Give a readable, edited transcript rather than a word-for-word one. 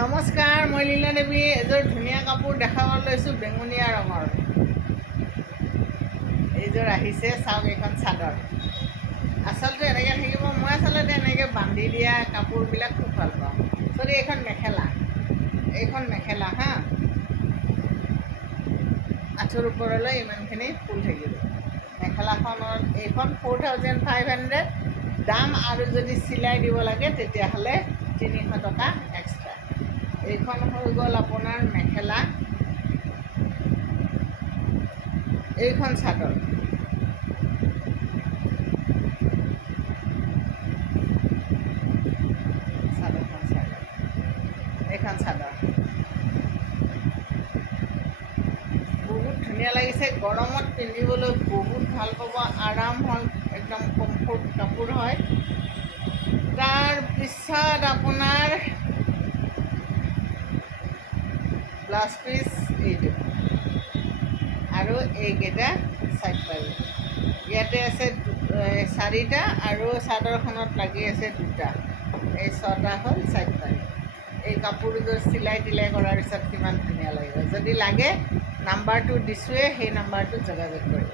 নমস্কাৰ, মই লীলা দেৱী এযোৰ ধুনীয়া কাপোৰ দেখাব লৈছোঁ বেঙুনীয়া ৰঙৰ। এইযোৰ আহিছে, চাওক এইখন চাদৰ। আচলতে এনেকৈ থাকিব, মই আচলতে এনেকৈ বান্ধি দিয়া কাপোৰবিলাক খুব ভাল পাওঁ। যদি এইখন মেখেলা হা, আঁঠুৰ ওপৰলৈ ইমানখিনি ফুল থাকিব। মেখেলাখনত এইখন 4500 দাম, আৰু যদি চিলাই দিব লাগে তেতিয়াহ'লে 300 টকা এক্সট্ৰা। এইখন হৈ গ'ল আপোনাৰ মেখেলা, এইখন চাদৰ। এইখন চাদৰ বহুত ধুনীয়া লাগিছে, গৰমত পিন্ধিবলৈ বহুত ভাল পাব, আৰাম হয়, একদম কমফৰ্ট কাপোৰ হয়। তাৰপিছত আপোনাৰ ব্লাউজ পিচ এইটো, আৰু এইকেইটা চাইড পাৰি। ইয়াতে আছে 4টা, আৰু চাদৰখনত লাগি আছে 2টা। এই 6টা হ'ল চাইড পাৰি। এই কাপোৰযোৰ চিলাই তিলাই কৰাৰ পিছত কিমান ধুনীয়া লাগিব। যদি লাগে নাম্বাৰটো দিছোঁৱে, সেই নাম্বাৰটোত যোগাযোগ কৰিব।